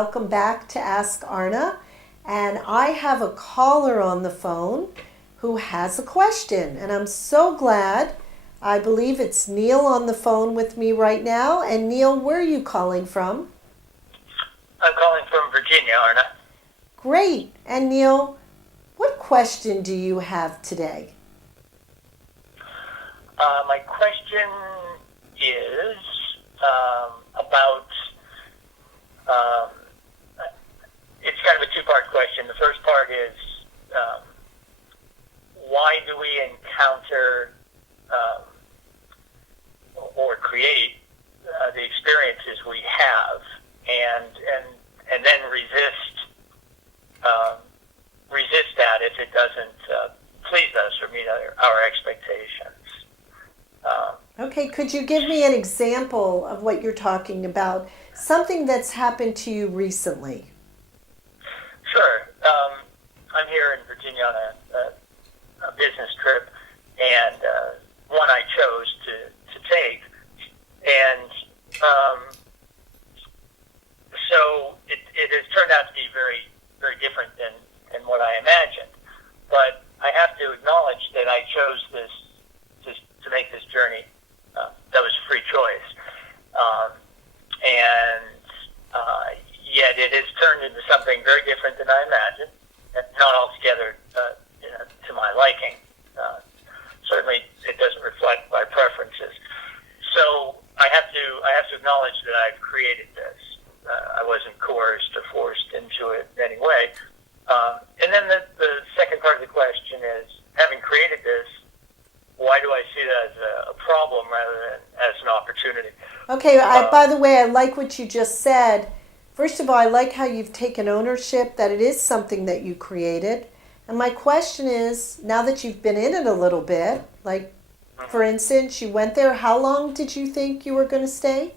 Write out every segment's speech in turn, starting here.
welcome back to Ask Arna. And I have a caller on the phone who has a question, and I'm so glad. I believe it's Neil on the phone with me right now. And Neil, where are you calling from? I'm calling from Virginia, Arna. Great. And Neil, what question do you have today? My question is about, it's kind of a two-part question. The first part is, why do we encounter or create the experiences we have, and then resist that if it doesn't please us or meet our expectations. Okay, could you give me an example of what you're talking about? Something that's happened to you recently. Sure. I'm here in Virginia on a business trip, and one I chose to take. And so it has turned out to be very, very different than what I imagined. But I have to acknowledge that I chose this to make this journey. That was free choice. Yet it has turned into something very different than I imagined, and not altogether to my liking. Certainly, it doesn't reflect my preferences. So I have to acknowledge that I've created this. I wasn't coerced or forced into it in any way. And then the second part of the question is, having created this, why do I see that as a problem rather than as an opportunity? Okay, by the way, I like what you just said. First of all, I like how you've taken ownership that it is something that you created. And my question is, now that you've been in it a little bit, like, for instance, you went there, how long did you think you were going to stay?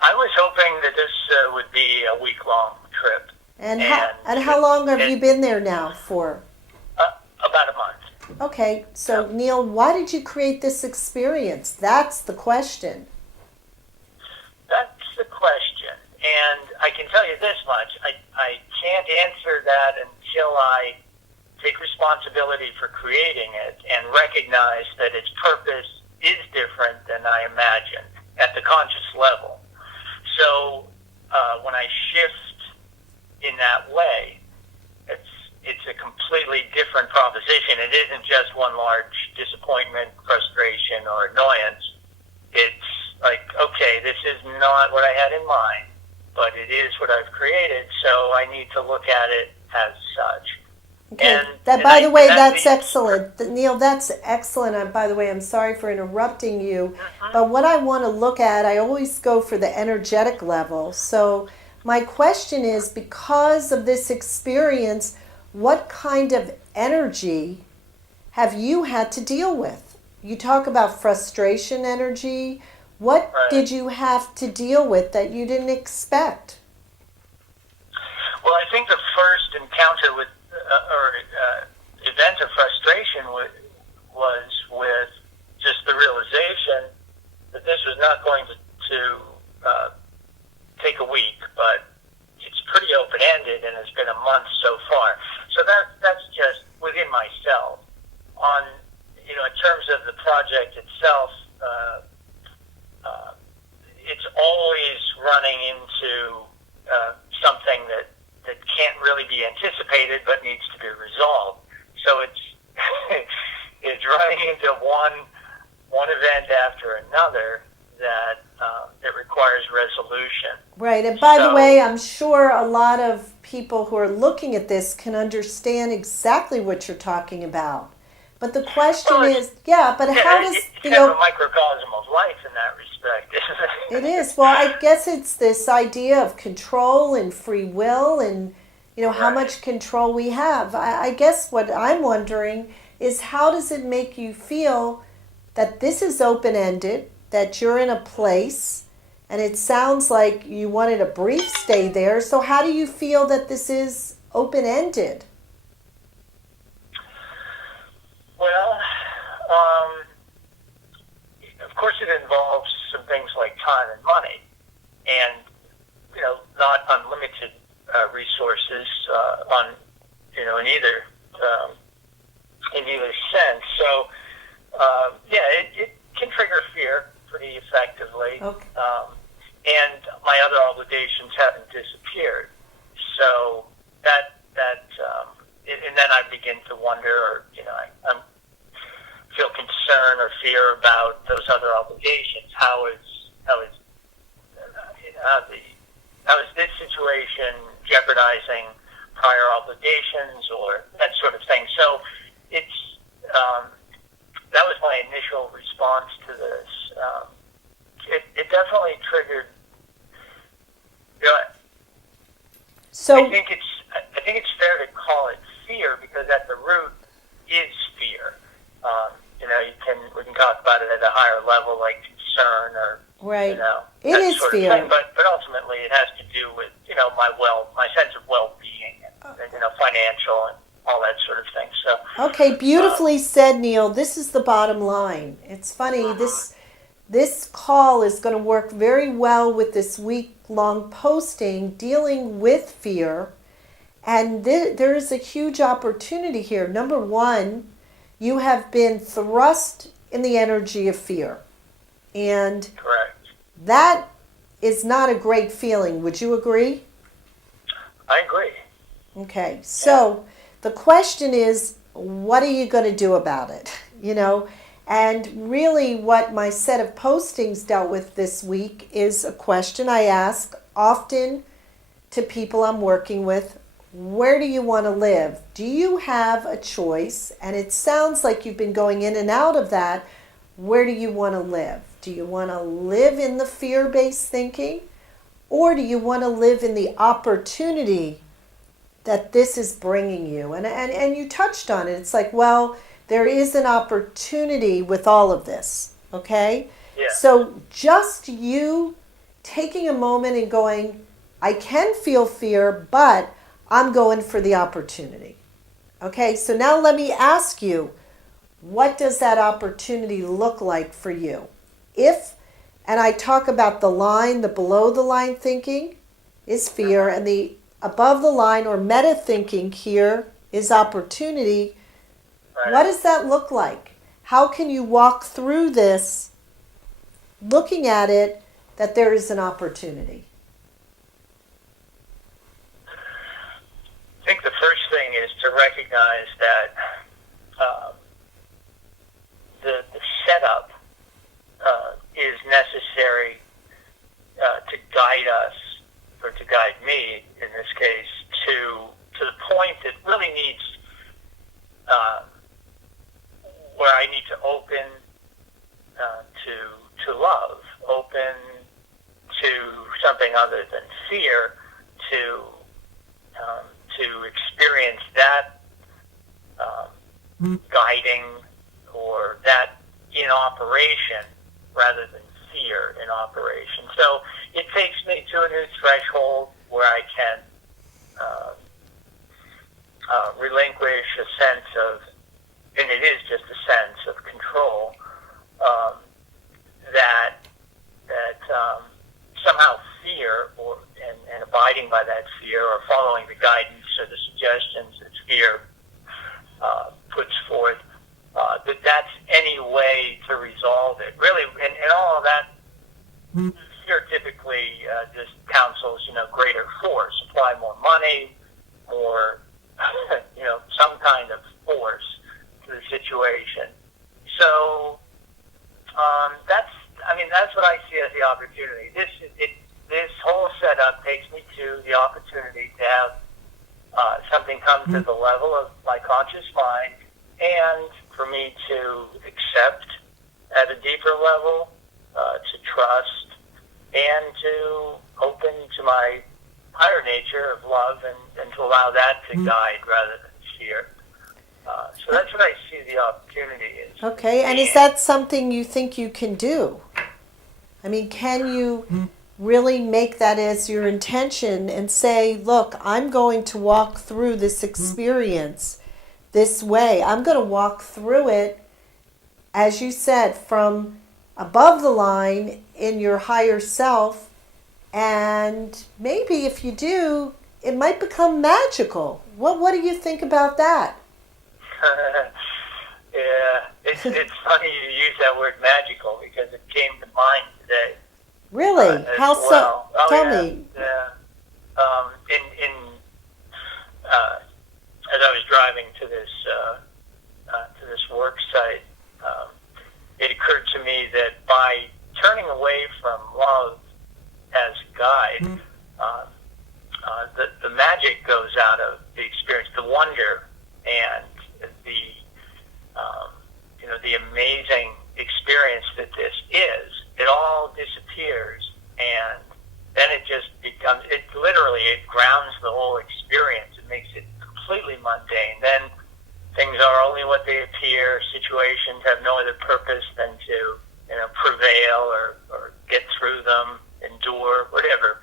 I was hoping that this would be a week-long trip. And how long have you been there now for? About a month. Okay, so Neil, why did you create this experience? That's the question. That's the question. And I can tell you this much. I can't answer that until I take responsibility for creating it and recognize that its purpose is different than I imagined at the conscious level. So when I shift in that way, it's a completely different proposition. It isn't just one large disappointment, frustration, or annoyance. It's like, okay, this is not what I had in mind, but it is what I've created, so I need to look at it as such. Okay. By the way, that's excellent. Neil, that's excellent. By the way, I'm sorry for interrupting you, but what I want to look at, I always go for the energetic level. So my question is, because of this experience, what kind of energy have you had to deal with? You talk about frustration energy. What did you have to deal with that you didn't expect? Well, I think the first encounter with event of frustration was with just the realization that this was not going to take a week, but it's pretty open-ended, and it's been a month so far. So that's just within myself. In terms of the project itself, it's always running into something that can't really be anticipated but needs to be resolved. So it's running into one event after another that it requires resolution. Right, and by the way, I'm sure a lot of people who are looking at this can understand exactly what you're talking about. But the question is, how does it's kind of a microcosm of life in that respect, isn't it? It is. Well, I guess it's this idea of control and free will and, how much control we have. I guess what I'm wondering is, how does it make you feel that this is open-ended, that you're in a place, and it sounds like you wanted a brief stay there. So how do you feel that this is open-ended? Well, of course it involves some things like time and money. And, not unlimited resources on, in either sense. So it can trigger fear pretty effectively. Okay. And my other obligations haven't disappeared. So and then I begin to wonder, or I feel concern or fear about those other obligations. How is this situation jeopardizing prior obligations or that sort of thing? So it's that was my initial response to this. It definitely triggered. So I think it's fair to call it fear because at the root is fear. We can talk about it at a higher level, like concern or right, it that is sort fear. of thing. But ultimately, it has to do with my sense of well-being and financial and all that sort of thing. So Okay, beautifully said, Neil. This is the bottom line. It's funny, this call is going to work very well with this week-long posting dealing with fear. And there is a huge opportunity here. Number one, you have been thrust in the energy of fear. And correct. that is not a great feeling. Would you agree? I agree. Okay, so the question is, what are you going to do about it? And really what my set of postings dealt with this week is a question I ask often to people I'm working with. Where do you want to live? Do you have a choice? And it sounds like you've been going in and out of that. Where do you want to live? Do you want to live in the fear-based thinking? Or do you want to live in the opportunity that this is bringing you? And you touched on it. It's like, well, there is an opportunity with all of this, okay? Yeah. So just you taking a moment and going, I can feel fear, but I'm going for the opportunity. Okay, so now let me ask you, what does that opportunity look like for you? And I talk about the line, the below the line thinking is fear, and the above the line or meta thinking here is opportunity. Right. What does that look like? How can you walk through this looking at it that there is an opportunity? I think the first thing is to recognize that the setup is necessary to guide us, or to guide me in this case, to the point that really needs where I need to open to love, open to something other than fear, to experience that guiding or that in operation rather than fear in operation. So it takes me to a new threshold where I can relinquish a sense of, and it is just a sense of control, that somehow fear and abiding by that fear or following the guidance or the suggestions that fear puts forth, that's any way to resolve it. Really, and all of that, fear typically just counsels, greater force, apply more money, more, some kind of force to the situation. So that's what I see as the opportunity. This whole setup takes me to the opportunity to have something come to the level of my conscious mind, and for me to accept at a deeper level, to trust, and to open to my higher nature of love, and to allow that to guide rather than fear. So that's what I see the opportunity is. Okay, and is that something you think you can do? I mean, can you really make that as your intention and say, look, I'm going to walk through this experience this way. I'm going to walk through it, as you said, from above the line in your higher self And maybe if you do, it might become magical. What do you think about that? Yeah, it's funny you use that word magical because it came to mind today. Really? As How so? well. Oh, Tell yeah, me. Yeah. As I was driving to this work site, it occurred to me that by turning away from love as guide, the magic goes out of the experience, the wonder, and the amazing experience that this is. It all disappears, and then it just becomes, it grounds the whole experience. It makes it completely mundane. Then things are only what they appear. Situations have no other purpose than to, prevail or get through them, endure, whatever.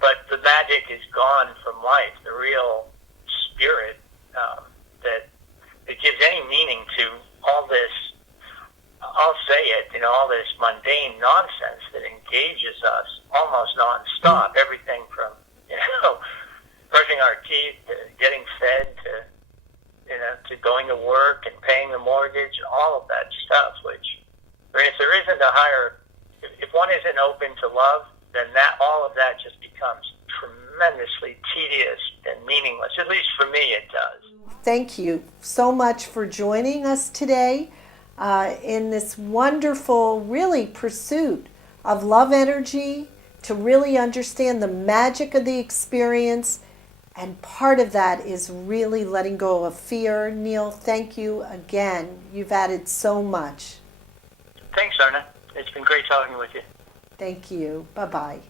But the magic is gone from life. The real spirit that gives any meaning to all this, I'll say it, all this mundane nonsense that engages us almost nonstop. Everything from, brushing our teeth to getting fed to going to work and paying the mortgage, all of that stuff, which, if there isn't a higher, if one isn't open to love, then all of that just becomes tremendously tedious and meaningless. At least for me, it does. Thank you so much for joining us today in this wonderful, really, pursuit of love energy, to really understand the magic of the experience. And part of that is really letting go of fear. Neil, thank you again. You've added so much. Thanks, Erna. It's been great talking with you. Thank you. Bye-bye.